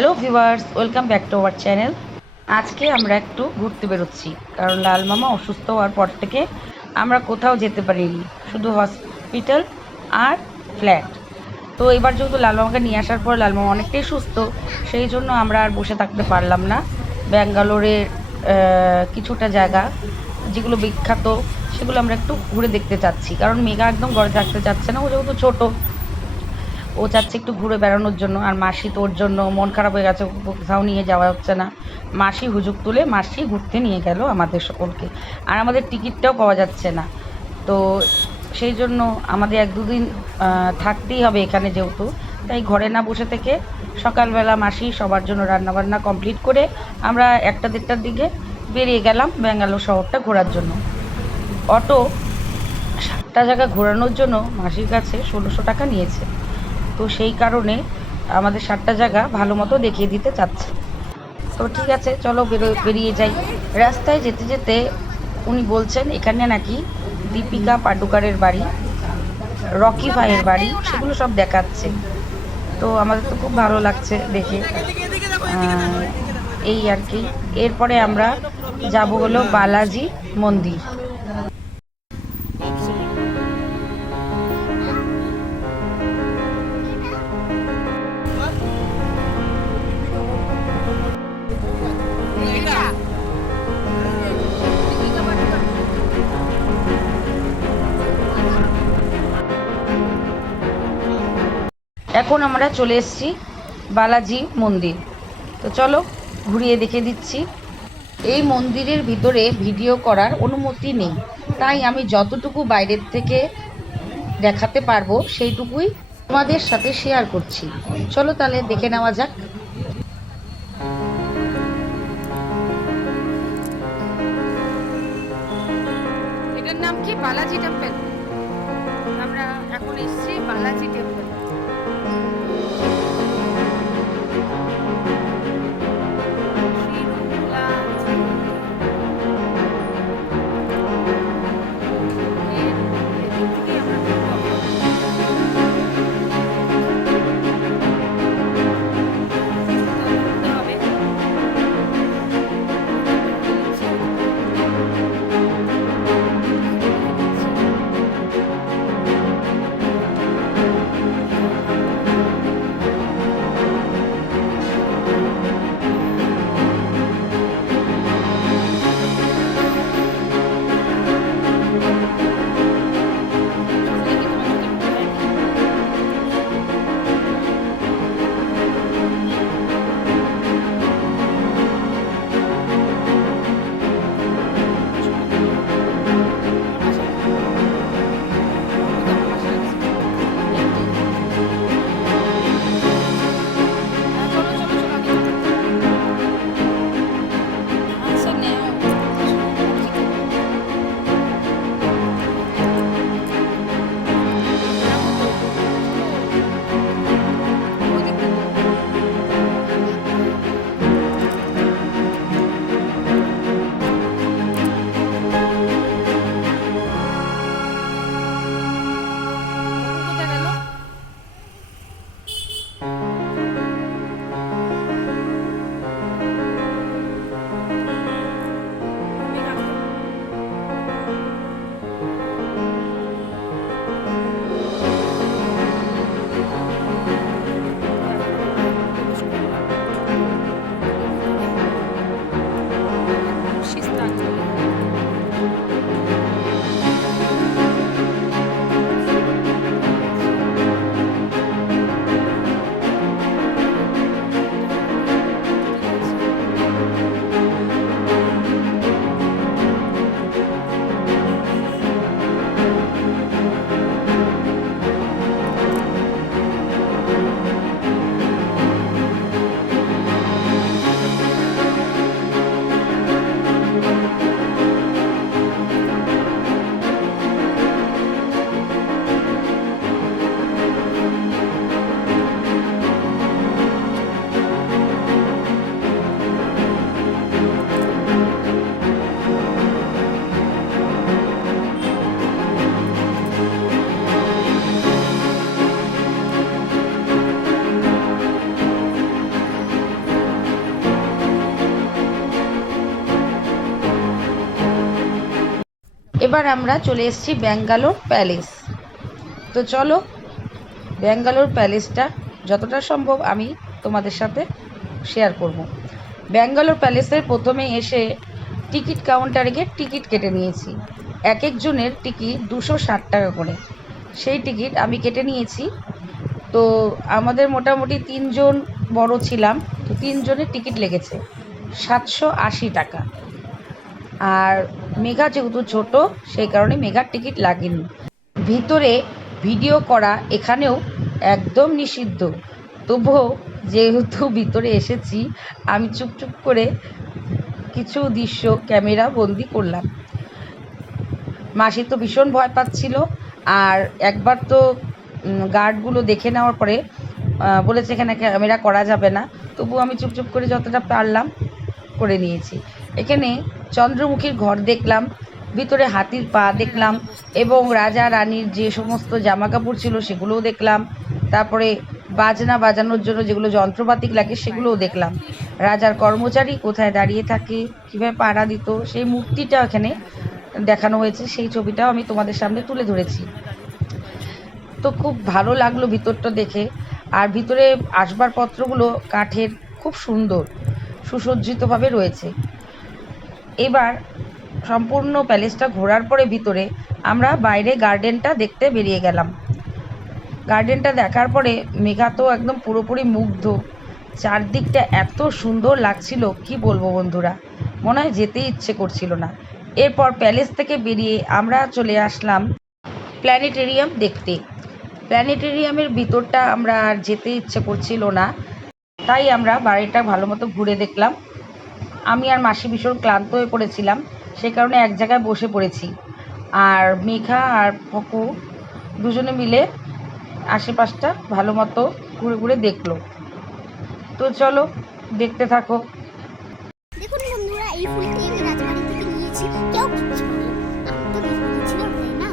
Hello viewers, welcome back to our channel. আজকে আমরা একটু ঘুরতে বেরোচ্ছি, কারণ লাল মামা অসুস্থ হওয়ার পর থেকে আমরা কোথাও যেতে পারিনি, শুধু হসপিটাল আর ফ্ল্যাট। তো এবার যেহেতু লাল মামাকে নিয়ে আসার পর লাল মামা অনেকটাই সুস্থ, সেই জন্য আমরা আর বসে থাকতে পারলাম না। ব্যাঙ্গালোরের কিছুটা জায়গা যেগুলো বিখ্যাত সেগুলো আমরা একটু ঘুরে দেখতে চাচ্ছি, কারণ মেঘা একদম ঘরে থাকতে চাচ্ছে না। ও যেহেতু ছোটো, ও চাচ্ছে একটু ঘুরে বেড়ানোর জন্য। আর মাসি তোর জন্য মন খারাপ হয়ে গেছে, কোথাও নিয়ে যাওয়া হচ্ছে না। মাসি হুজুগ তুলে মাসি ঘুরতে নিয়ে গেল আমাদের সকলকে, আর আমাদের টিকিটটাও পাওয়া যাচ্ছে না। তো সেই জন্য আমাদের এক দুদিন থাকতেই হবে এখানে যেহেতু, তাই ঘরে না বসে থেকে সকালবেলা মাসি সবার জন্য রান্নাবান্না কমপ্লিট করে আমরা 1টা-1:30টার দিকে বেরিয়ে গেলাম ব্যাঙ্গালোর শহরটা ঘোরার জন্য। অটো 7টা জায়গা ঘোরানোর জন্য মাসির কাছে 1600 টাকা নিয়েছে। তো সেই কারণে আমাদের 7টা জায়গা ভালো মতো দেখিয়ে দিতে চাচ্ছে। তো ঠিক আছে, চলো বেরিয়ে যাই। রাস্তায় যেতে যেতে উনি বলছেন এখানে নাকি দীপিকা পাডুকারের বাড়ি, রকি ভাইয়ের বাড়ি, সেগুলো সব দেখাচ্ছে। তো আমাদের তো খুব ভালো লাগছে দেখে, এই আর কি। এরপরে আমরা যাব হলো বালাজি মন্দির। এখন আমরা চলে এসেছি বালাজি মন্দির। তো চলো ঘুরিয়ে দেখে দিচ্ছি। এই মন্দিরের ভিতরে ভিডিও করার অনুমতি নেই, তাই আমি যতটুকু বাইরের থেকে দেখাতে পারবো সেইটুকুই তোমাদের সাথে শেয়ার করছি। চলো তাহলে দেখে নেওয়া যাক। এটার নাম কি? বালাজি টেম্পল। আমরা এখন এসেছি বালাজি টেম্পল। এবার আমরা চলে এসেছি ব্যাঙ্গালোর প্যালেস। তো চলো ব্যাঙ্গালোর প্যালেসটা যতটা সম্ভব আমি তোমাদের সাথে শেয়ার করব। ব্যাঙ্গালোর প্যালেসের প্রথমে এসে টিকিট কাউন্টারে গিয়ে টিকিট কেটে নিয়েছি। এক একজনের টিকিট 260 টাকা করে। সেই টিকিট আমি কেটে নিয়েছি। তো আমাদের মোটামুটি 3 জন বড় ছিলাম, তো 3 জনের টিকিট লেগেছে 780 টাকা। আর মেঘা যেহেতু ছোট, সেই কারণে মেঘার টিকিট লাগেনি। ভিতরে ভিডিও করা এখানেও একদম নিষিদ্ধ, তবুও যেহেতু ভিতরে এসেছি আমি চুপচুপ করে কিছু দৃশ্য ক্যামেরা বন্দি করলাম। মাসি তো ভীষণ ভয় পাচ্ছিল, আর একবার তো গার্ডগুলো দেখে নেওয়ার পরে বলেছে এখানে ক্যামেরা করা যাবে না, তবু আমি চুপচুপ করে যতটা পারলাম করে নিয়েছি। এখানে চন্দ্রমুখীর ঘর দেখলাম, ভিতরে হাতির পা দেখলাম, এবং রাজা রানীর যে সমস্ত জামা কাপড় ছিল সেগুলোও দেখলাম। তারপরে বাজনা বাজানোর জন্য যেগুলো যন্ত্রপাতি লাগে সেগুলোও দেখলাম। রাজার কর্মচারী কোথায় দাঁড়িয়ে থাকে, কীভাবে পাহারা দিত, সেই মূর্তিটা এখানে দেখানো হয়েছে, সেই ছবিটাও আমি তোমাদের সামনে তুলে ধরেছি। তো খুব ভালো লাগলো ভিতরটা দেখে। আর ভিতরে আসবাবপত্রগুলো কাঠের, খুব সুন্দর সুসজ্জিতভাবে রয়েছে। এবার সম্পূর্ণ প্যালেসটা ঘোরার পরে ভিতরে আমরা বাইরে গার্ডেনটা দেখতে বেরিয়ে গেলাম। গার্ডেনটা দেখার পরে মেঘা তো একদম পুরোপুরি মুগ্ধ। চারদিকটা এত সুন্দর লাগছিল, কি বলবো বন্ধুরা, মনে হয় যেতেই ইচ্ছে করছিল না। এরপর প্যালেস থেকে বেরিয়ে আমরা চলে আসলাম প্ল্যানেটেরিয়াম দেখতে। প্ল্যানেটেরিয়ামের ভিতরটা আমরা আর যেতে ইচ্ছে করছিল না, তাই আমরা বাড়িটা ভালো মতো ঘুরে দেখলাম। আমি আর মাসি ভীষণ ক্লান্ত হয়ে পড়েছিলাম, সে কারণে এক জায়গায় বসে পড়েছি। আর মেঘা আর পপু দুজনে মিলে আশেপাশটা ভালো মতো ঘুরে ঘুরে দেখলো। তো চলো দেখতে থাকো। দেখুন বন্ধুরা, এই ফুলটি আমি রাজবাড়ি থেকে নিয়েছি। কেউ কিচ্ছু বলেনি, আমি তো ভেবেছিলাম তাই না।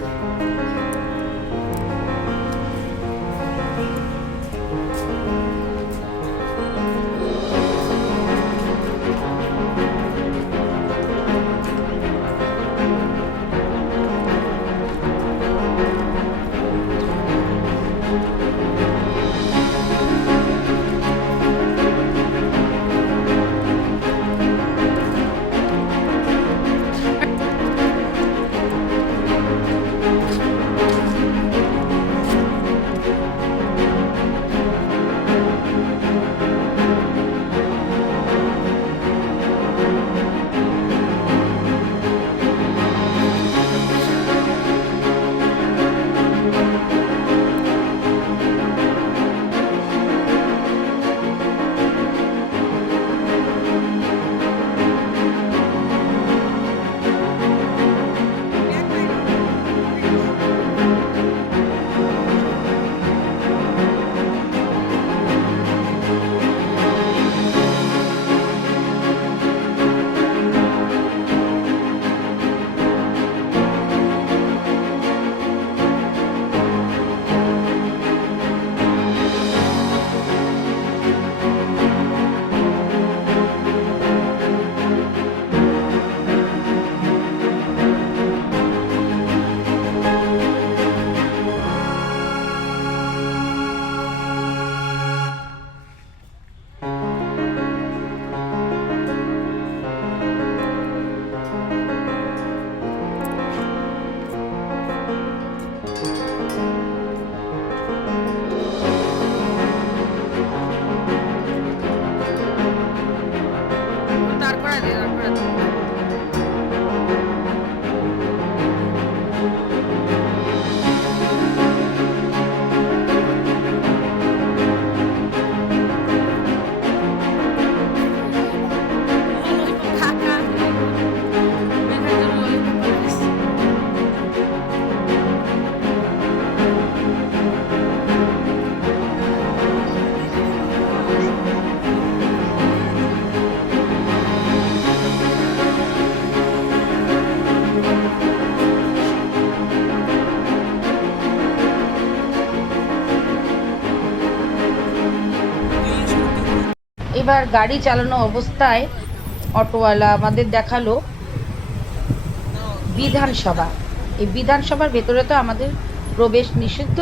তারপরে দে, তারপরে দে। কাকা, মেঘার জন্য lollipop নিয়ে এসেছি। এবার গাড়ি চালানো অবস্থায় অটোওয়ালা আমাদের দেখালো বিধানসভা। এই বিধানসভার ভেতরে তো আমাদের প্রবেশ নিষিদ্ধ,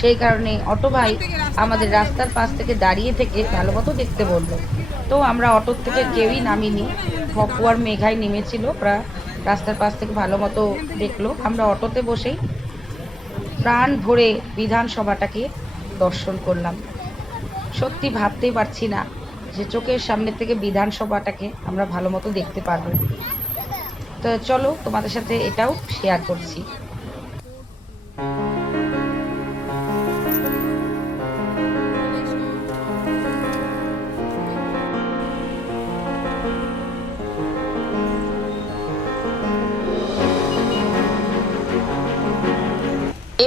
সেই কারণে অটো ভাই আমাদের রাস্তার পাশ থেকে দাঁড়িয়ে থেকে ভালো মতো দেখতে বললো। তো আমরা অটোর থেকে কেউই নামিনি, পপু আর মেঘাই নেমেছিল, ওরা রাস্তার পাশ থেকে ভালো মতো দেখলো। আমরা অটোতে বসেই প্রাণ ভরে বিধানসভাটাকে দর্শন করলাম। সত্যি ভাবতেই পারছি না যে চোখের সামনে থেকে বিধানসভাটাকে আমরা ভালো মতো দেখতে পারবো। তো চলো তোমাদের সাথে এটাও শেয়ার করছি।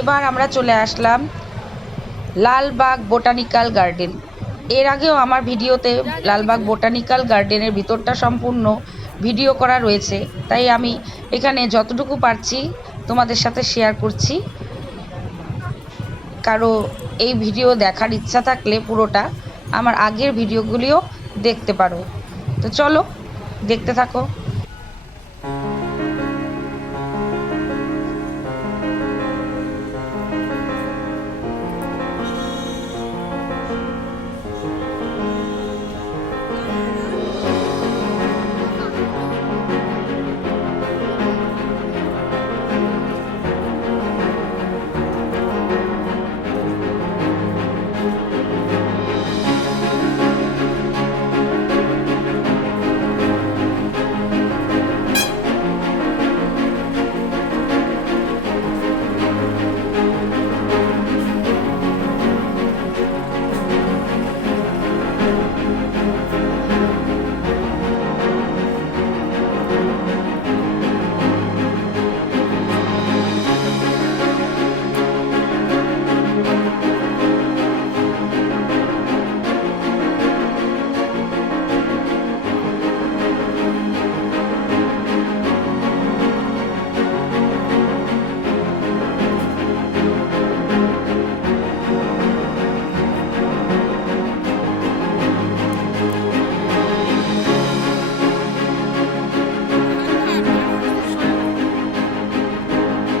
এবার আমরা চলে আসলাম লালবাগ বোটানিক্যাল গার্ডেন। এর আগেও আমার ভিডিওতে লালবাগ বোটানিক্যাল গার্ডেনের ভিতরটা সম্পূর্ণ ভিডিও করা রয়েছে, তাই আমি এখানে যতটুকু পারছি তোমাদের সাথে শেয়ার করছি। কারো এই ভিডিও দেখার ইচ্ছা থাকলে পুরোটা আমার আগের ভিডিওগুলিও দেখতে পারো। তো চলো দেখতে থাকো।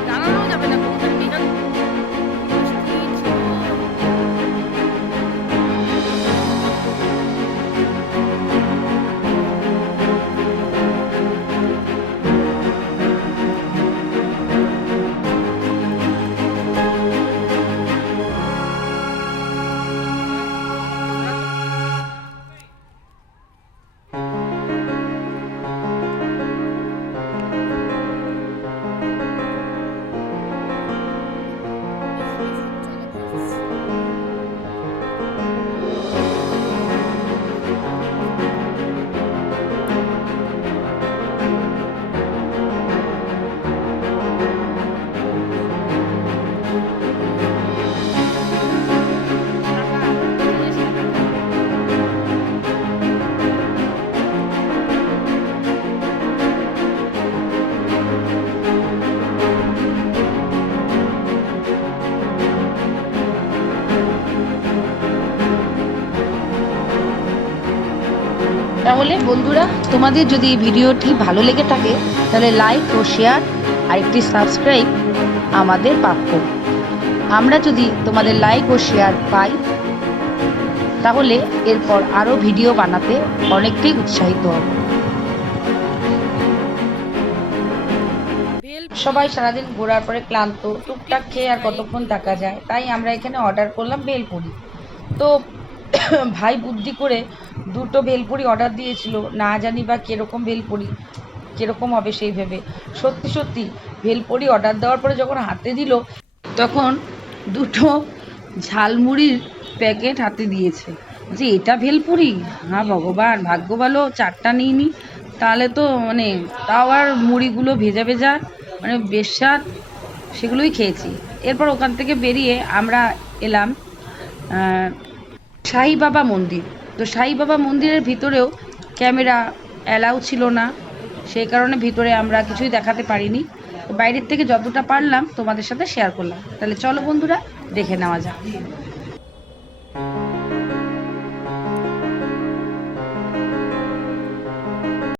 দাঁড়ানো যাবে না কোথাও, মেঘা তাহলে বন্ধুরা, তোমাদের যদি এই ভিডিওটি ভালো লেগে থাকে তাহলে লাইক ও শেয়ার আর একটি সাবস্ক্রাইব আমাদের প্রাপ্য। আমরা যদি তোমাদের লাইক ও শেয়ার পাই তাহলে এরপর আরও ভিডিও বানাতে অনেকটাই উৎসাহিত হব। সবাই সারাদিন ঘোরার পরে ক্লান্ত, টুকটাক খেয়ে আর কতক্ষণ থাকা যায়, তাই আমরা এখানে অর্ডার করলাম ভেলপুরি। তো ভাই বুদ্ধি করে দুটো ভেলপুরি অর্ডার দিয়েছিল, না জানি বা কীরকম ভেলপুরি কীরকম হবে সেই ভেবে। সত্যি সত্যি ভেলপুরি অর্ডার দেওয়ার পরে যখন হাতে দিল তখন দুটো ঝালমুড়ির প্যাকেট হাতে দিয়েছে, বলছি এটা ভেলপুরি? হ্যাঁ ভগবান, ভাগ্য ভালো চারটা নিইনি, তাহলে তো মানে তাও আর মুড়িগুলো ভেজা ভেজা, মানে বেশ স্বাদ, সেগুলোই খেয়েছি। এরপর ওখান থেকে বেরিয়ে আমরা এলাম সাই বাবা মন্দির। তো সাই বাবা মন্দিরের ভিতরেও ক্যামেরা অ্যালাউ ছিল না, সেই কারণে ভিতরে আমরা কিছুই দেখাতে পারিনি। তো বাইরের থেকে যতটা পারলাম তোমাদের সাথে শেয়ার করলাম। তাহলে চলো বন্ধুরা দেখে নেওয়া যাক।